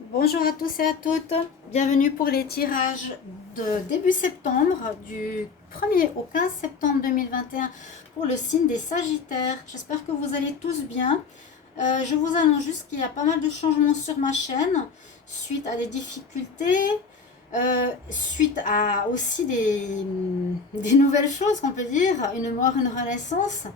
Bonjour à tous et à toutes, bienvenue pour les tirages de début septembre, du 1er au 15 septembre 2021 pour le signe des Sagittaires. J'espère que vous allez tous bien. Je vous annonce juste qu'il y a pas mal de changements sur ma chaîne suite à des difficultés, suite à aussi des nouvelles choses qu'on peut dire, une mort, une renaissance.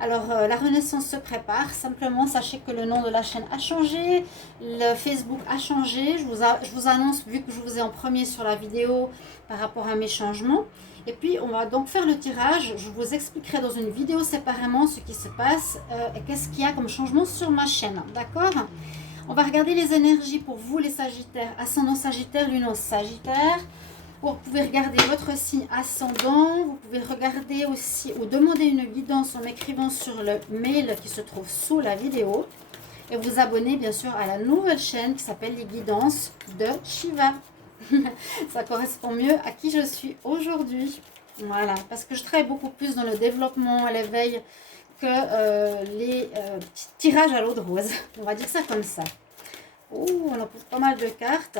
Alors, la renaissance se prépare. Simplement, sachez que le nom de la chaîne a changé. Le Facebook a changé. Je vous annonce, vu que je vous ai en premier sur la vidéo par rapport à mes changements. Et puis, on va donc faire le tirage. Je vous expliquerai dans une vidéo séparément ce qui se passe et qu'est-ce qu'il y a comme changement sur ma chaîne. D'accord? On va regarder les énergies pour vous, les Sagittaires. Ascendant Sagittaire, Luno Sagittaire. Vous pouvez regarder votre signe ascendant, vous pouvez regarder aussi ou demander une guidance en m'écrivant sur le mail qui se trouve sous la vidéo. Et vous abonner bien sûr à la nouvelle chaîne qui s'appelle les guidances de Shiva. Ça correspond mieux à qui je suis aujourd'hui. Voilà, parce que je travaille beaucoup plus dans le développement, à l'éveil, que les petits tirages à l'eau de rose. On va dire ça comme ça. Oh, on a pas mal de cartes.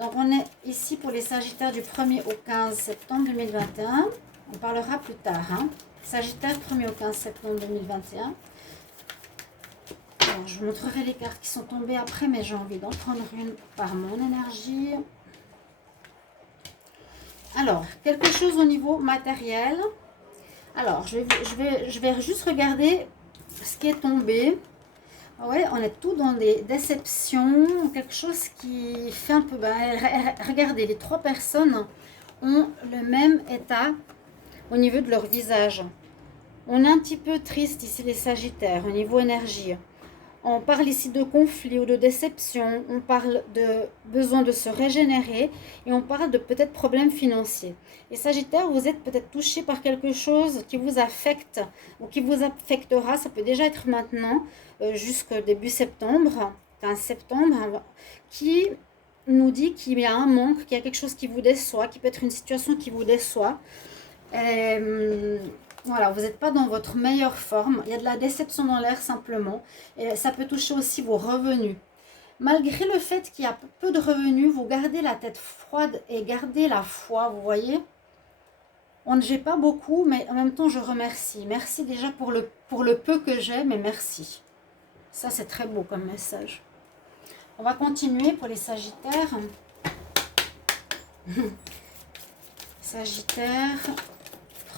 Donc, on est ici pour les Sagittaires du 1er au 15 septembre 2021. On parlera plus tard. Hein. Sagittaire 1er au 15 septembre 2021. Alors, je vous montrerai les cartes qui sont tombées après, mais j'ai envie d'en prendre une par mon énergie. Alors, quelque chose au niveau matériel. Alors, je vais juste regarder ce qui est tombé. Ouais, on est tout dans des déceptions, quelque chose qui fait un peu... regardez, les trois personnes ont le même état au niveau de leur visage. On est un petit peu triste ici les Sagittaires au niveau énergie. On parle ici de conflit ou de déception, on parle de besoin de se régénérer et on parle de peut-être problèmes financiers. Les Sagittaires, vous êtes peut-être touchés par quelque chose qui vous affecte ou qui vous affectera, ça peut déjà être maintenant, jusqu'au début septembre, 15 septembre, qui nous dit qu'il y a un manque, qu'il y a quelque chose qui vous déçoit, qui peut être une situation qui vous déçoit. Voilà, vous n'êtes pas dans votre meilleure forme. Il y a de la déception dans l'air simplement. Et ça peut toucher aussi vos revenus. Malgré le fait qu'il y a peu de revenus, vous gardez la tête froide et gardez la foi, vous voyez. J'ai pas beaucoup, mais en même temps, je remercie. Merci déjà pour le peu que j'ai, mais merci. Ça, c'est très beau comme message. On va continuer pour les Sagittaires. Sagittaire,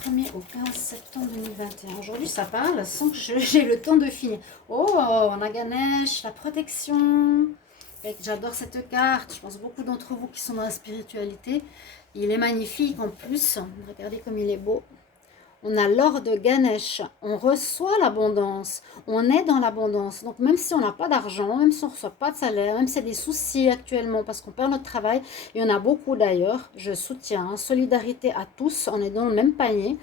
1er au 15 septembre 2021. Aujourd'hui, ça parle sans que j'ai le temps de finir. Oh, on a Ganesh, la protection. J'adore cette carte. Je pense beaucoup d'entre vous qui sont dans la spiritualité. Il est magnifique en plus. Regardez comme il est beau. On a l'or de Ganesh. On reçoit l'abondance. On est dans l'abondance. Donc même si on n'a pas d'argent, même si on ne reçoit pas de salaire, même si y a des soucis actuellement parce qu'on perd notre travail, il y en a beaucoup d'ailleurs, je soutiens. Hein, solidarité à tous, on est dans le même panier.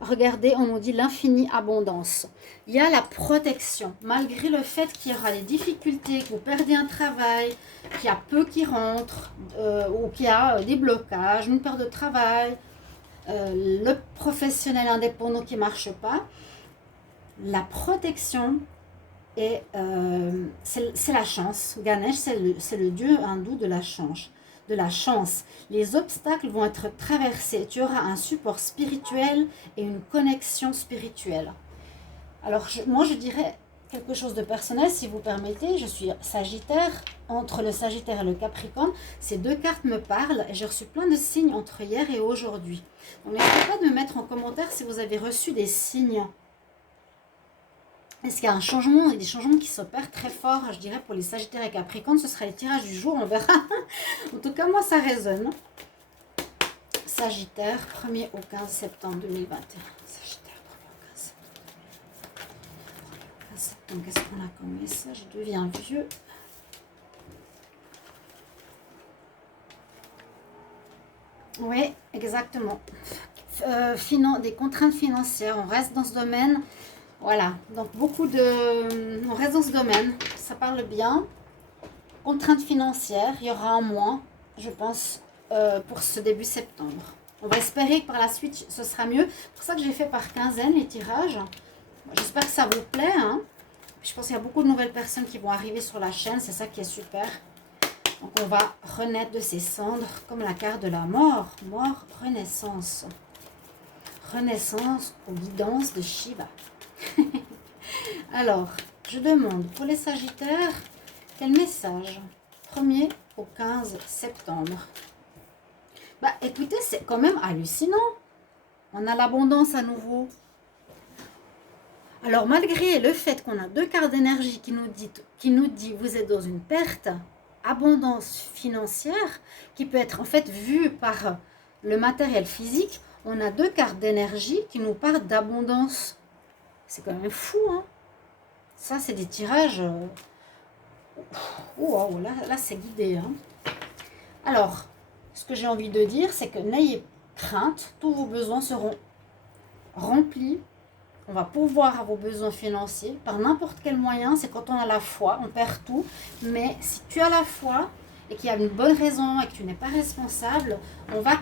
Regardez, on nous dit l'infinie abondance. Il y a la protection. Malgré le fait qu'il y aura des difficultés, que vous perdez un travail, qu'il y a peu qui rentrent, ou qu'il y a des blocages, une perte de travail, le professionnel indépendant qui ne marche pas, la protection et c'est la chance. Ganesh, c'est le dieu hindou de la chance. Les obstacles vont être traversés. Tu auras un support spirituel et une connexion spirituelle. Alors, moi, je dirais quelque chose de personnel, si vous permettez. Je suis Sagittaire. Entre le Sagittaire et le Capricorne, ces deux cartes me parlent. Et j'ai reçu plein de signes entre hier et aujourd'hui. Donc, n'hésitez pas de me mettre en commentaire si vous avez reçu des signes. Est-ce qu'il y a un changement, des changements qui s'opèrent très fort, je dirais, pour les Sagittaires et Capricornes. Ce sera les tirages du jour, on verra. En tout cas, moi, ça résonne. Sagittaire, 1er au 15 septembre 2021. Sagittaire, 1er au 15 septembre. Qu'est-ce qu'on a comme message? Je deviens vieux. Oui, exactement. Des contraintes financières. On reste dans ce domaine. Voilà, donc on reste dans ce domaine, ça parle bien. Contraintes financières, il y aura un mois, je pense, pour ce début septembre. On va espérer que par la suite, ce sera mieux. C'est pour ça que j'ai fait par quinzaine les tirages. J'espère que ça vous plaît. Hein. Je pense qu'il y a beaucoup de nouvelles personnes qui vont arriver sur la chaîne, c'est ça qui est super. Donc on va renaître de ces cendres comme la carte de la mort. Mort, renaissance. Renaissance aux guidances de Shiva. Alors, je demande pour les Sagittaires, quel message 1er au 15 septembre. Bah écoutez, c'est quand même hallucinant. On a l'abondance à nouveau. Alors malgré le fait qu'on a 2 cartes d'énergie qui nous dit vous êtes dans une perte, abondance financière, qui peut être en fait vue par le matériel physique, on a 2 cartes d'énergie qui nous parlent d'abondance. C'est quand même fou, hein. Ça, c'est des tirages... Wow, là c'est guidé, hein. Alors, ce que j'ai envie de dire, c'est que n'ayez crainte, tous vos besoins seront remplis. On va pourvoir à vos besoins financiers par n'importe quel moyen. C'est quand on a la foi, on perd tout. Mais si tu as la foi et qu'il y a une bonne raison et que tu n'es pas responsable, on va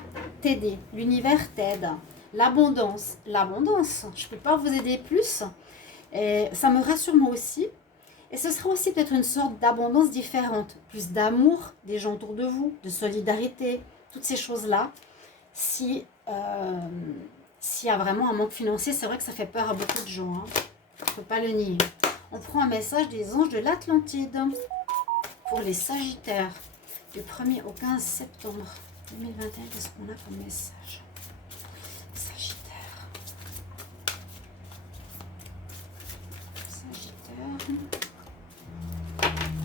t'aider. L'univers t'aide. L'abondance. L'abondance, je ne peux pas vous aider plus. Et ça me rassure moi aussi. Et ce sera aussi peut-être une sorte d'abondance différente. Plus d'amour des gens autour de vous, de solidarité, toutes ces choses-là. S'il y a vraiment un manque financier, c'est vrai que ça fait peur à beaucoup de gens. Hein. On ne peut pas le nier. On prend un message des anges de l'Atlantide pour les Sagittaires du 1er au 15 septembre 2021. Qu'est-ce qu'on a comme message? Sagittaire. Sagittaire.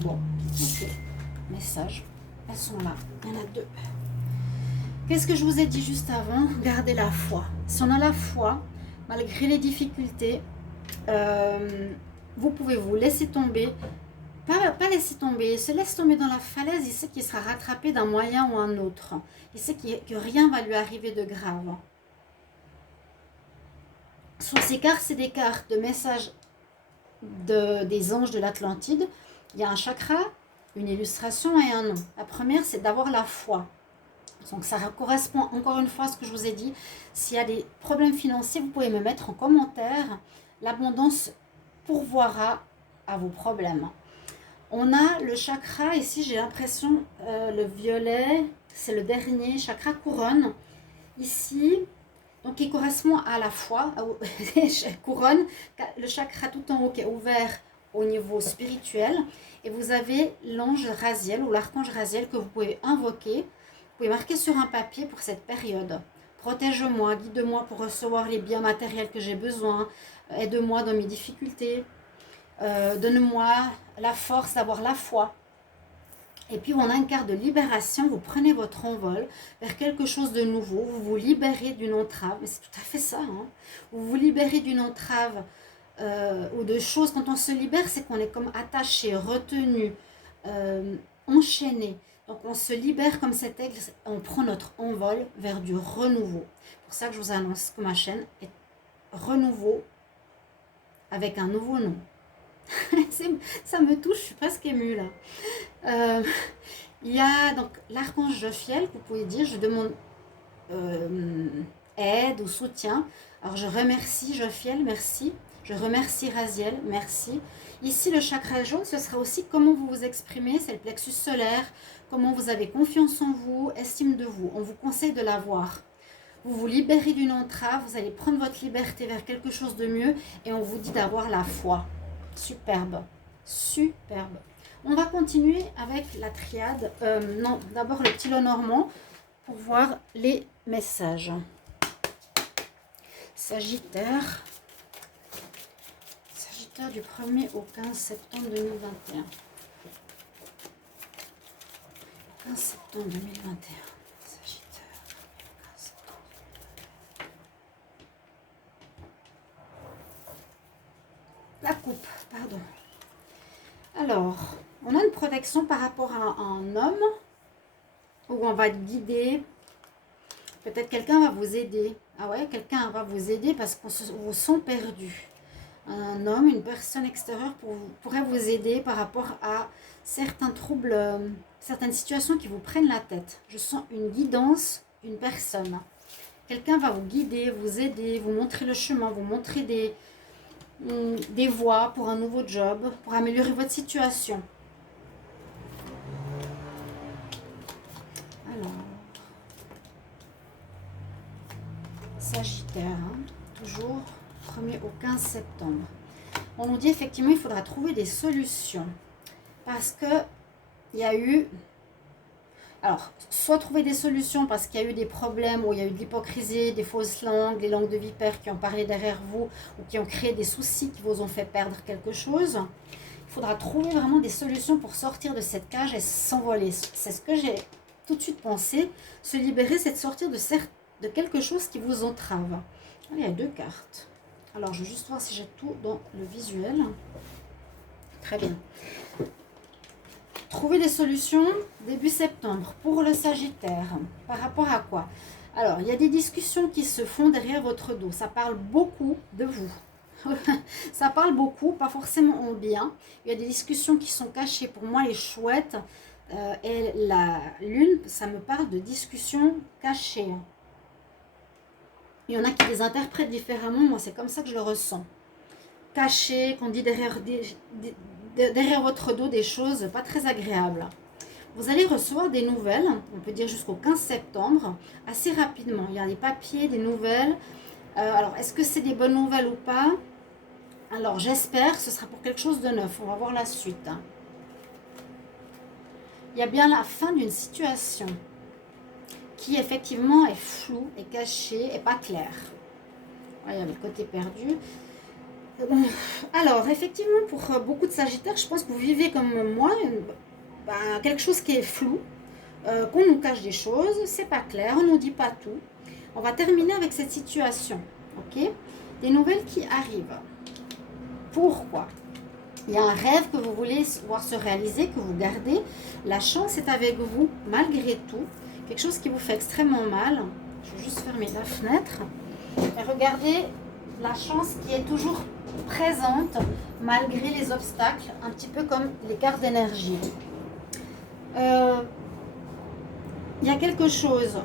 Bon, ok. Message. Elles sont là. Il y en a 2. Qu'est-ce que je vous ai dit juste avant? Gardez la foi. Si on a la foi, malgré les difficultés, vous pouvez vous laisser tomber. Pas laisser tomber, se laisse tomber dans la falaise, il sait qu'il sera rattrapé d'un moyen ou un autre. Il sait que rien va lui arriver de grave. Sur ces cartes, c'est des cartes de messages des anges de l'Atlantide. Il y a un chakra, une illustration et un nom. La première, c'est d'avoir la foi. Donc ça correspond encore une fois à ce que je vous ai dit. S'il y a des problèmes financiers, vous pouvez me mettre en commentaire. L'abondance pourvoira à vos problèmes. On a le chakra, ici j'ai l'impression, le violet, c'est le dernier, chakra couronne. Ici, donc qui correspond à la foi, couronne, le chakra tout en haut qui est ouvert au niveau spirituel. Et vous avez l'ange Raziel ou l'archange Raziel que vous pouvez invoquer. Vous pouvez marquer sur un papier pour cette période. Protège-moi, guide-moi pour recevoir les biens matériels que j'ai besoin. Aide-moi dans mes difficultés. Donne-moi la force d'avoir la foi. Et puis on a une carte de libération. Vous prenez votre envol vers quelque chose de nouveau. Vous vous libérez d'une entrave. Mais c'est tout à fait ça. Hein. Vous vous libérez d'une entrave ou de choses. Quand on se libère, c'est qu'on est comme attaché, retenu, enchaîné. Donc on se libère comme cet aigle, on prend notre envol vers du renouveau. C'est pour ça que je vous annonce que ma chaîne est renouveau avec un nouveau nom. Ça me touche, je suis presque émue là. Il y a donc l'archange Jophiel, que vous pouvez dire, je demande aide ou soutien. Alors je remercie Jophiel, merci. Je remercie Raziel, merci. Ici, le chakra jaune, ce sera aussi comment vous vous exprimez, c'est le plexus solaire, comment vous avez confiance en vous, estime de vous. On vous conseille de l'avoir. Vous vous libérez d'une entrave, vous allez prendre votre liberté vers quelque chose de mieux et on vous dit d'avoir la foi. Superbe, superbe. On va continuer avec la triade, non, d'abord le petit lot normand pour voir les messages. Sagittaire. Sagittaire du 1er au 15 septembre 2021. 15 septembre 2021. Sagittaire. 15 septembre. La coupe, pardon. Alors, on a une protection par rapport à un homme où on va être guidé. Peut-être quelqu'un va vous aider. Ah ouais, quelqu'un va vous aider parce qu'on vous sent perdu. Un homme, une personne extérieure pourrait vous aider par rapport à certains troubles, certaines situations qui vous prennent la tête. Je sens une guidance d'une personne. Quelqu'un va vous guider, vous aider, vous montrer le chemin, vous montrer des voies pour un nouveau job, pour améliorer votre situation. Sagittaire, hein, toujours 1er au 15 septembre. On nous dit effectivement il faudra trouver des solutions. Parce que il y a eu... Alors, soit trouver des solutions parce qu'il y a eu des problèmes où il y a eu de l'hypocrisie, des fausses langues, des langues de vipères qui ont parlé derrière vous ou qui ont créé des soucis qui vous ont fait perdre quelque chose. Il faudra trouver vraiment des solutions pour sortir de cette cage et s'envoler. C'est ce que j'ai tout de suite pensé. Se libérer, c'est de sortir de quelque chose qui vous entrave. Il y a 2 cartes. Alors, je vais juste voir si j'ai tout dans le visuel. Très bien. Trouver des solutions début septembre pour le Sagittaire. Par rapport à quoi? Alors, il y a des discussions qui se font derrière votre dos. Ça parle beaucoup de vous. Ça parle beaucoup, pas forcément en bien. Il y a des discussions qui sont cachées. Pour moi, les chouettes et la lune, ça me parle de discussions cachées. Il y en a qui les interprètent différemment. Moi, c'est comme ça que je le ressens. Caché, qu'on dit derrière votre dos des choses pas très agréables. Vous allez recevoir des nouvelles, on peut dire jusqu'au 15 septembre, assez rapidement. Il y a des papiers, des nouvelles. Alors, est-ce que c'est des bonnes nouvelles ou pas? Alors, j'espère que ce sera pour quelque chose de neuf. On va voir la suite. Il y a bien la fin d'une situation qui, effectivement, est floue, est cachée, et pas claire. Il y a le côté perdu. Alors, effectivement, pour beaucoup de Sagittaires, je pense que vous vivez comme moi, quelque chose qui est flou, qu'on nous cache des choses, c'est pas clair, on nous dit pas tout. On va terminer avec cette situation, ok? Des nouvelles qui arrivent. Pourquoi? Il y a un rêve que vous voulez voir se réaliser, que vous gardez. La chance est avec vous, malgré tout. Quelque chose qui vous fait extrêmement mal. Je vais juste fermer la fenêtre. Et regardez la chance qui est toujours présente malgré les obstacles, un petit peu comme les cartes d'énergie. Il y a quelque chose,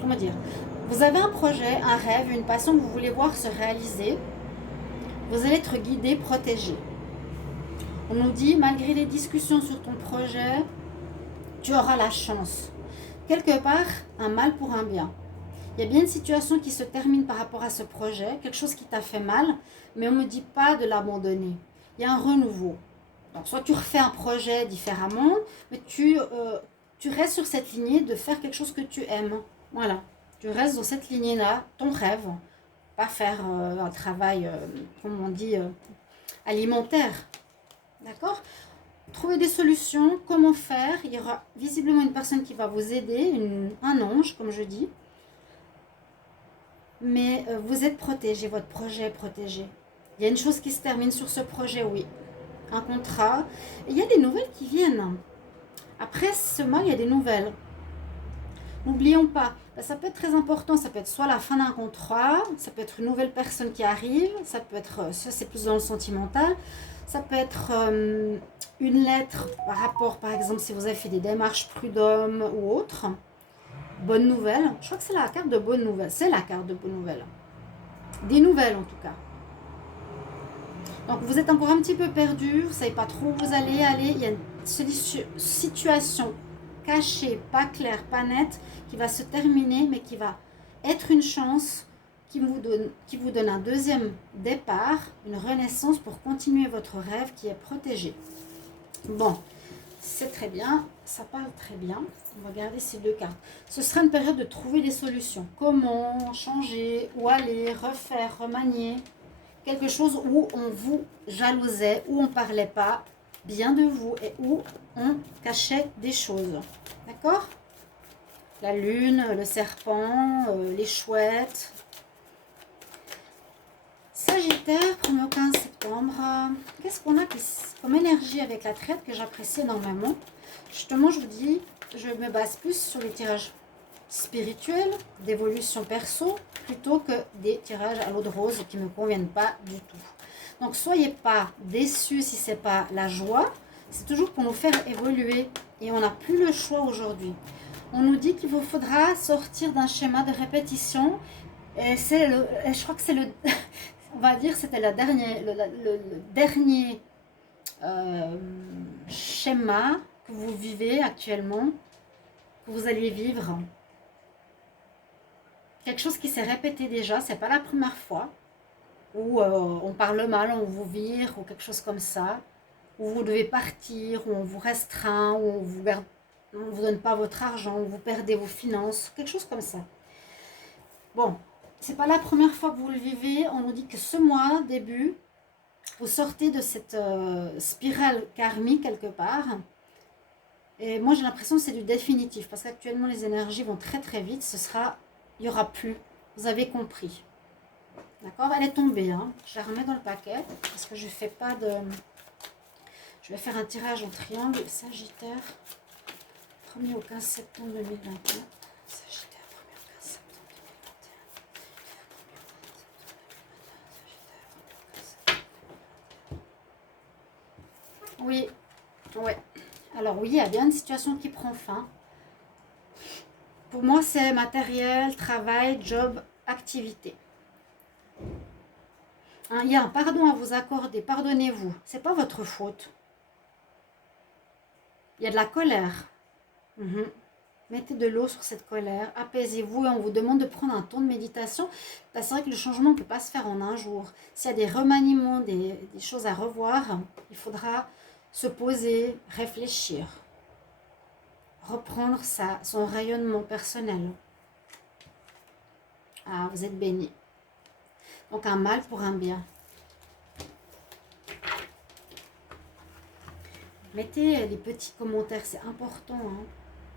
comment dire, vous avez un projet, un rêve, une passion que vous voulez voir se réaliser. Vous allez être guidé, protégé. On nous dit, malgré les discussions sur ton projet, tu auras la chance. Quelque part, un mal pour un bien. Il y a bien une situation qui se termine par rapport à ce projet, quelque chose qui t'a fait mal, mais on ne me dit pas de l'abandonner. Il y a un renouveau. Donc, soit tu refais un projet différemment, mais tu restes sur cette lignée de faire quelque chose que tu aimes. Voilà. Tu restes dans cette lignée-là, ton rêve. Pas faire un travail, comme on dit, alimentaire. D'accord? Trouver des solutions, comment faire. Il y aura visiblement une personne qui va vous aider, un ange, comme je dis. Mais vous êtes protégé, votre projet est protégé. Il y a une chose qui se termine sur ce projet, oui. Un contrat. Et il y a des nouvelles qui viennent. Après ce mal, il y a des nouvelles. N'oublions pas, ça peut être très important. Ça peut être soit la fin d'un contrat, ça peut être une nouvelle personne qui arrive, ça peut être, ça c'est plus dans le sentimental. Ça peut être une lettre par rapport, par exemple, si vous avez fait des démarches prud'homme ou autre. Bonne nouvelle. Je crois que c'est la carte de bonne nouvelle. C'est la carte de bonne nouvelle. Des nouvelles en tout cas. Donc vous êtes encore un petit peu perdu. Vous ne savez pas trop où vous allez aller. Il y a une situation cachée, pas claire, pas nette, qui va se terminer, mais qui va être une chance qui vous donne un deuxième départ, une renaissance pour continuer votre rêve qui est protégé. Bon, c'est très bien, ça parle très bien. On va regarder ces 2 cartes. Ce sera une période de trouver des solutions. Comment changer, où aller, refaire, remanier. Quelque chose où on vous jalousait, où on ne parlait pas bien de vous et où on cachait des choses. D'accord? La lune, le serpent, les chouettes. Sagittaire, 1er au 15 septembre. Qu'est-ce qu'on a comme énergie avec la traite que j'apprécie énormément? Justement, je vous dis, je me base plus sur les tirages spirituels, d'évolution perso, plutôt que des tirages à l'eau de rose qui ne me conviennent pas du tout. Donc, soyez pas déçus si ce n'est pas la joie. C'est toujours pour nous faire évoluer. Et on n'a plus le choix aujourd'hui. On nous dit qu'il vous faudra sortir d'un schéma de répétition. Et je crois que c'est le... On va dire c'était le dernier schéma que vous vivez actuellement, que vous alliez vivre. quelque chose qui s'est répété déjà, c'est pas la première fois, où on parle mal, on vous vire, ou quelque chose comme ça, où vous devez partir, où on vous restreint, où on vous donne pas votre argent, où vous perdez vos finances, quelque chose comme ça. Bon, c'est pas la première fois que vous le vivez. On nous dit que ce mois, début, vous sortez de cette spirale karmique quelque part. Et moi, j'ai l'impression que c'est du définitif, parce qu'actuellement, les énergies vont très très vite. Il n'y aura plus. Vous avez compris. D'accord? Elle est tombée. Hein. Je la remets dans le paquet, parce que je fais pas de... Je vais faire un tirage en triangle. Sagittaire, 1er au 15 septembre 2021. Sagittaire, 1er au 15 septembre 2021. Oui, ouais. Alors oui, il y a bien une situation qui prend fin. Pour moi, c'est matériel, travail, job, activité. Hein, il y a un pardon à vous accorder, pardonnez-vous. C'est pas votre faute. Il y a de la colère. Mettez de l'eau sur cette colère, apaisez-vous et on vous demande de prendre un temps de méditation. C'est vrai que le changement ne peut pas se faire en un jour. S'il y a des remaniements, des choses à revoir, il faudra se poser, réfléchir, reprendre son rayonnement personnel. Ah, vous êtes bénis. Donc un mal pour un bien. Mettez les petits commentaires, c'est important. Hein.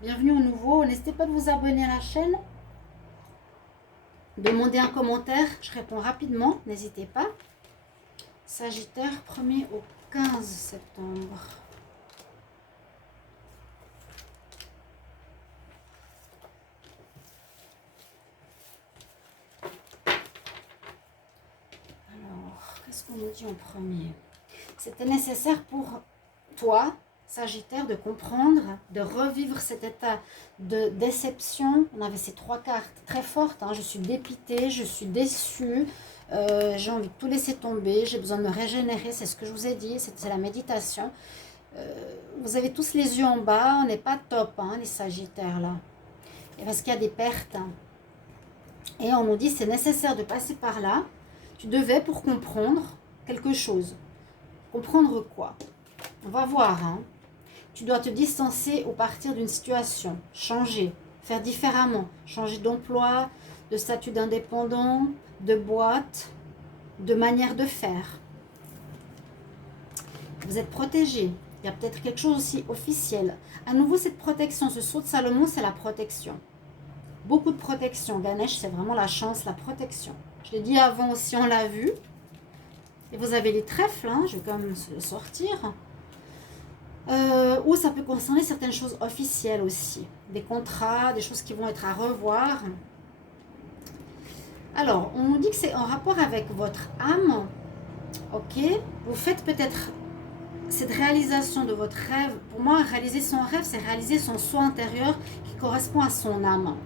Bienvenue au nouveau. N'hésitez pas de vous abonner à la chaîne. Demandez un commentaire, je réponds rapidement. N'hésitez pas. Sagittaire, 1er au 15 septembre. Alors, qu'est-ce qu'on nous dit en premier? C'était nécessaire pour toi, Sagittaire, de comprendre, de revivre cet état de déception. On avait ces 3 cartes très fortes. Hein. Je suis dépitée, je suis déçue, j'ai envie de tout laisser tomber, j'ai besoin de me régénérer, c'est ce que je vous ai dit, c'est la méditation. Vous avez tous les yeux en bas, on n'est pas top, hein, les Sagittaires là. Et parce qu'il y a des pertes. Hein. Et on nous dit c'est nécessaire de passer par là. Tu devais pour comprendre quelque chose. Comprendre quoi? On va voir. Hein. Tu dois te distancer au partir d'une situation. Changer. Faire différemment. Changer d'emploi, de statut d'indépendant, de boîte, de manière de faire. Vous êtes protégé. Il y a peut-être quelque chose aussi officiel. À nouveau, cette protection, ce sceau de Salomon, c'est la protection. Beaucoup de protection. Ganesh, c'est vraiment la chance, la protection. Je l'ai dit avant aussi, on l'a vu. Et vous avez les trèfles, hein, je vais quand même le sortir. Ou ça peut concerner certaines choses officielles aussi. Des contrats, des choses qui vont être à revoir. Alors, on nous dit que c'est en rapport avec votre âme. Ok, vous faites peut-être cette réalisation de votre rêve. Pour moi, réaliser son rêve, c'est réaliser son soi intérieur qui correspond à son âme.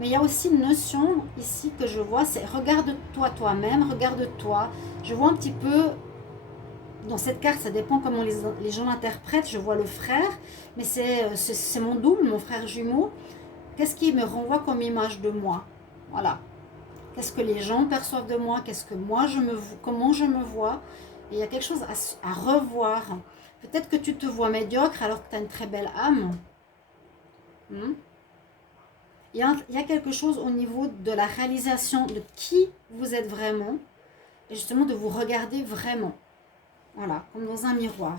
Mais il y a aussi une notion ici que je vois, c'est regarde-toi toi-même, regarde-toi. Je vois un petit peu, dans cette carte, ça dépend comment les gens l'interprètent. Je vois le frère, mais c'est mon double, mon frère jumeau. Qu'est-ce qui me renvoie comme image de moi? Voilà. Qu'est-ce que les gens perçoivent de moi? Qu'est-ce que moi, comment je me vois? Et il y a quelque chose à revoir. Peut-être que tu te vois médiocre alors que tu as une très belle âme. Il y a quelque chose au niveau de la réalisation de qui vous êtes vraiment. Et justement de vous regarder vraiment. Voilà, comme dans un miroir.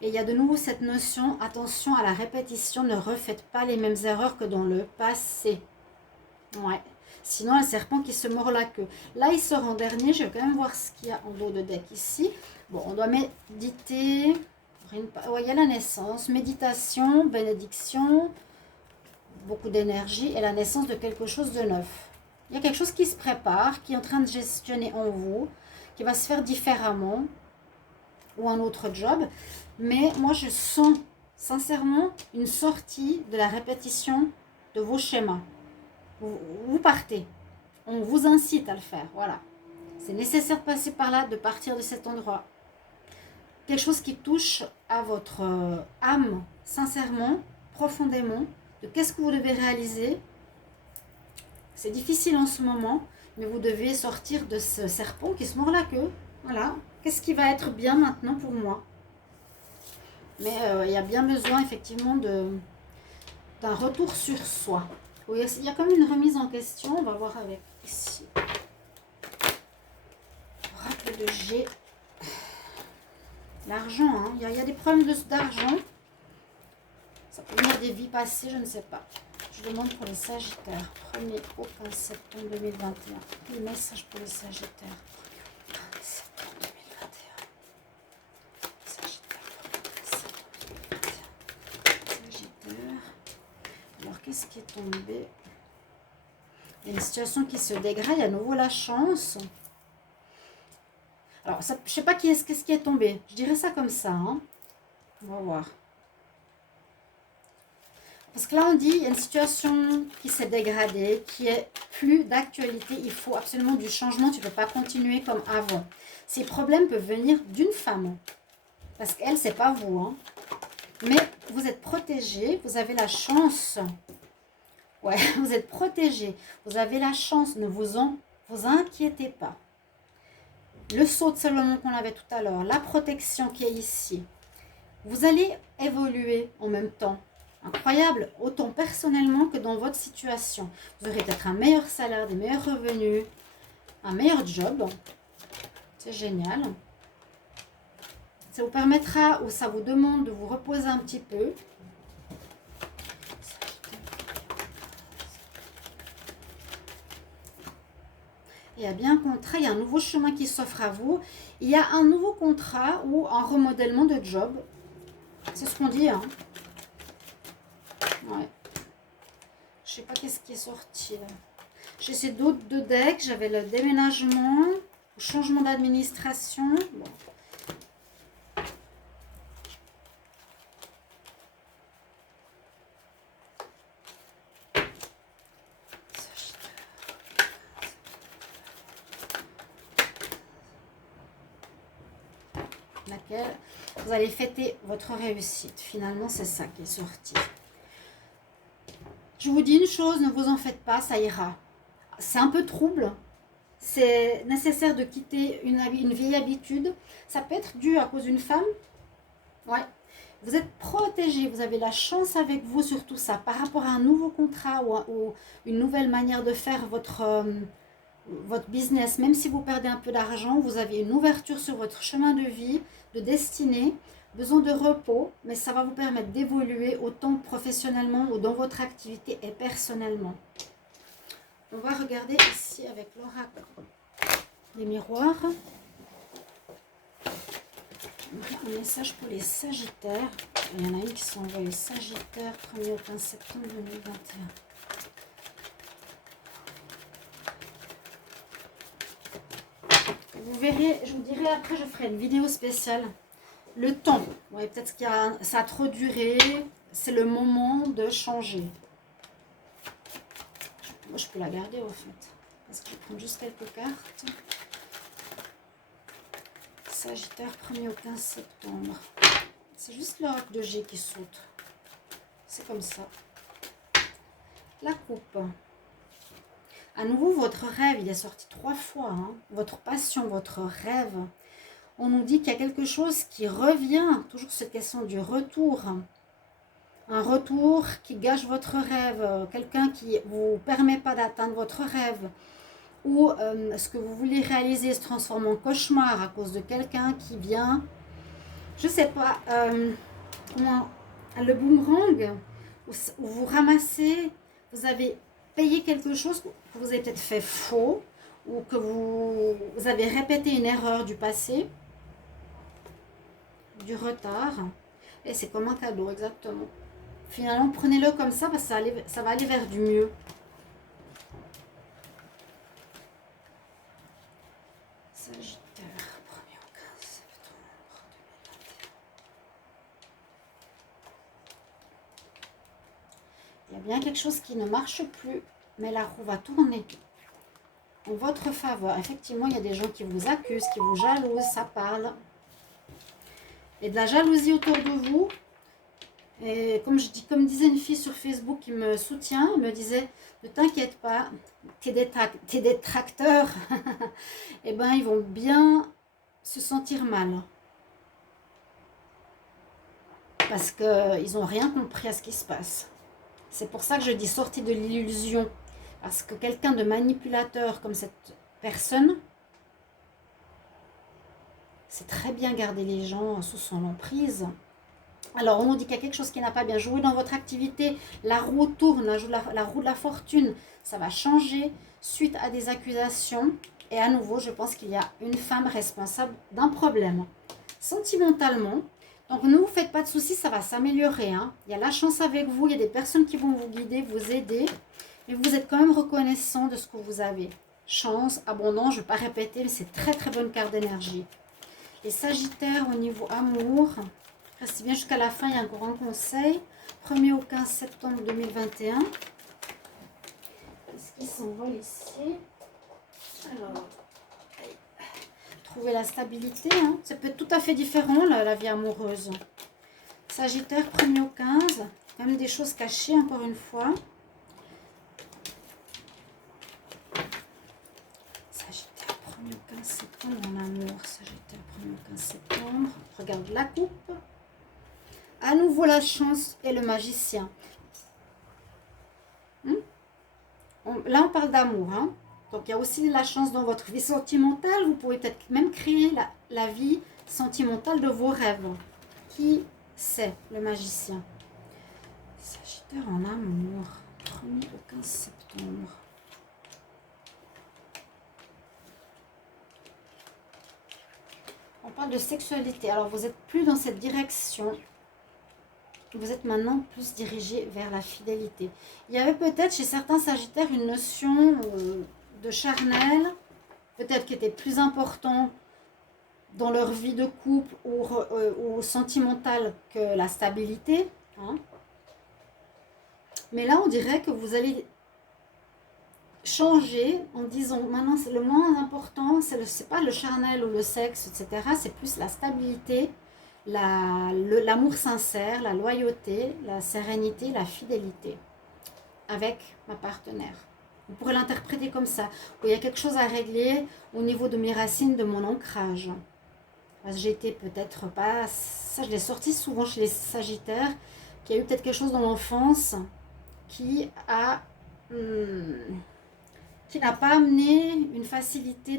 Et il y a de nouveau cette notion, attention à la répétition, ne refaites pas les mêmes erreurs que dans le passé. Ouais. Sinon, un serpent qui se mord la queue. Là, il sort en dernier. Je vais quand même voir ce qu'il y a en dos de deck ici. Bon, on doit méditer. Ouais, il y a la naissance, méditation, bénédiction, beaucoup d'énergie et la naissance de quelque chose de neuf. Il y a quelque chose qui se prépare, qui est en train de gestionner en vous, qui va se faire différemment ou un autre job. Mais moi, je sens sincèrement une sortie de la répétition de vos schémas. Vous partez. On vous incite à le faire. Voilà. C'est nécessaire de passer par là, de partir de cet endroit. Quelque chose qui touche à votre âme, sincèrement, profondément, de qu'est-ce que vous devez réaliser. C'est difficile en ce moment, mais vous devez sortir de ce serpent qui se mord la queue. Voilà. Qu'est-ce qui va être bien maintenant pour moi? Mais il y a bien besoin effectivement d'un retour sur soi. Oui, il y a comme une remise en question. On va voir avec ici. Oracle de G. L'argent, hein. Il y a des problèmes d'argent. Ça peut venir des vies passées, je ne sais pas. Je demande pour les Sagittaires. 1er au 15 septembre 2021. Le message pour les Sagittaires. 15 septembre 2021. Sagittaire. Alors, qu'est-ce qui est tombé? Il y a une situation qui se dégrade. Il y a à nouveau la chance. Alors, ça, je ne sais pas qu'est-ce qui est tombé. Je dirais ça comme ça. Hein. On va voir. Parce que là, on dit il y a une situation qui s'est dégradée, qui est plus d'actualité. Il faut absolument du changement. Tu ne peux pas continuer comme avant. Ces problèmes peuvent venir d'une femme. Parce qu'elle, ce n'est pas vous. Hein. Mais vous êtes protégé. Vous avez la chance. Ouais, vous êtes protégé. Vous avez la chance. Ne vous inquiétez pas. Le saut de Salomon qu'on avait tout à l'heure. La protection qui est ici. Vous allez évoluer en même temps. Incroyable, autant personnellement que dans votre situation. Vous aurez peut-être un meilleur salaire, des meilleurs revenus, un meilleur job. C'est génial. Ça vous permettra ou ça vous demande de vous reposer un petit peu. Il y a bien un contrat, il y a un nouveau chemin qui s'offre à vous. Il y a un nouveau contrat ou un remodèlement de job. C'est ce qu'on dit, hein. Ouais. Je sais pas qu'est-ce qui est sorti là. J'ai ces d'autres deux decks. J'avais le déménagement, le changement d'administration. Bon. Laquelle vous allez fêter votre réussite. Finalement, c'est ça qui est sorti. Je vous dis une chose, ne vous en faites pas, ça ira. C'est un peu trouble. C'est nécessaire de quitter une vieille habitude. Ça peut être dû à cause d'une femme. Ouais. Vous êtes protégé, vous avez la chance avec vous sur tout ça. Par rapport à un nouveau contrat ou une nouvelle manière de faire votre business. Même si vous perdez un peu d'argent, vous avez une ouverture sur votre chemin de vie, de destinée. Besoin de repos, mais ça va vous permettre d'évoluer autant professionnellement ou dans votre activité et personnellement. On va regarder ici avec l'oracle les miroirs. Un message pour les Sagittaires. Il y en a une qui sont envoyées Sagittaire, 1er au 15 septembre 2021. Vous verrez, je vous dirai après, je ferai une vidéo spéciale. Le temps, ouais, peut-être que ça a trop duré, c'est le moment de changer. Moi, je peux la garder au fait, parce que je vais prendre juste quelques cartes. Sagittaire, 1er au 15 septembre. C'est juste l'oracle de G qui saute. C'est comme ça. La coupe. À nouveau, votre rêve, il est sorti 3 fois. Hein. Votre passion, votre rêve. On nous dit qu'il y a quelque chose qui revient, toujours cette question du retour. Un retour qui gâche votre rêve, quelqu'un qui ne vous permet pas d'atteindre votre rêve. Ou ce que vous voulez réaliser se transforme en cauchemar à cause de quelqu'un qui vient, je ne sais pas, comment, le boomerang, où vous ramassez, vous avez payé quelque chose que vous avez peut-être fait faux, ou que vous avez répété une erreur du passé, du retard, et c'est comme un cadeau, exactement. Finalement, prenez-le comme ça, parce que ça va aller vers du mieux. Sagittaire, 1er au 15 septembre 2021. Il y a bien quelque chose qui ne marche plus, mais la roue va tourner en votre faveur. Effectivement, il y a des gens qui vous accusent, qui vous jalousent, ça parle. Et de la jalousie autour de vous, Et comme disait une fille sur Facebook qui me soutient, elle me disait, ne t'inquiète pas, tes détracteurs, eh ben, ils vont bien se sentir mal. Parce qu'ils n'ont rien compris à ce qui se passe. C'est pour ça que je dis sortie de l'illusion. Parce que quelqu'un de manipulateur comme cette personne, c'est très bien garder les gens sous son emprise. Alors, on nous dit qu'il y a quelque chose qui n'a pas bien joué dans votre activité. La roue tourne, la roue de la fortune. Ça va changer suite à des accusations. Et à nouveau, je pense qu'il y a une femme responsable d'un problème. Sentimentalement, donc ne vous faites pas de soucis, ça va s'améliorer. Hein. Il y a la chance avec vous, il y a des personnes qui vont vous guider, vous aider. Mais vous êtes quand même reconnaissant de ce que vous avez. Chance, abondance, je ne vais pas répéter, mais c'est très très bonne carte d'énergie. Les Sagittaires au niveau amour, restez bien jusqu'à la fin, il y a un grand conseil. 1er au 15 septembre 2021. Qu'est-ce qui s'envole ici? Alors, trouver la stabilité, hein. Ça peut être tout à fait différent, la vie amoureuse. Sagittaire, 1er au 15. Quand même des choses cachées, encore une fois. Sagittaire, 1er au 15 septembre en amour. Sagittaire, 1er au 15 septembre. Regarde la coupe. À nouveau la chance et le magicien. Là, on parle d'amour. Hein. Donc, il y a aussi la chance dans votre vie sentimentale. Vous pouvez peut-être même créer la vie sentimentale de vos rêves. Qui c'est, le magicien? Sagittaire en amour. 1er au 15 septembre. On parle de sexualité. Alors, vous n'êtes plus dans cette direction. Vous êtes maintenant plus dirigé vers la fidélité. Il y avait peut-être chez certains Sagittaires une notion de charnel, peut-être qui était plus important dans leur vie de couple ou sentimentale que la stabilité. Hein. Mais là, on dirait que vous allez changer en disant maintenant c'est le moins important, c'est pas le charnel ou le sexe, etc. C'est plus la stabilité, l'amour sincère, la loyauté, la sérénité, la fidélité avec ma partenaire. Vous pourrez l'interpréter comme ça. Où il y a quelque chose à régler au niveau de mes racines, de mon ancrage. Parce que j'étais peut-être pas... Ça, je l'ai sorti souvent chez les Sagittaires, qu'il y a eu peut-être quelque chose dans l'enfance qui n'a pas amené une facilité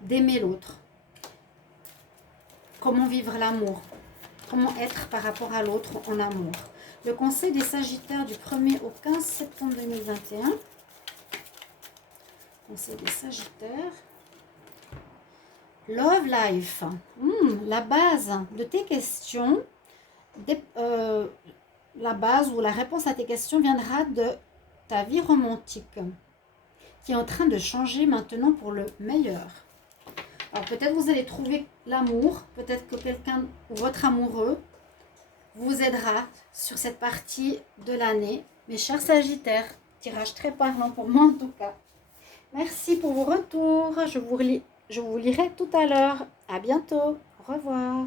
d'aimer l'autre. Comment vivre l'amour? Comment être par rapport à l'autre en amour? Le conseil des Sagittaires du 1er au 15 septembre 2021. Conseil des Sagittaires. Love life. La base de tes questions, la base ou la réponse à tes questions viendra de ta vie romantique qui est en train de changer maintenant pour le meilleur. Alors peut-être vous allez trouver l'amour, peut-être que quelqu'un ou votre amoureux vous aidera sur cette partie de l'année. Mes chers Sagittaires, tirage très parlant pour moi en tout cas. Merci pour vos retours, je vous lirai tout à l'heure. À bientôt, au revoir.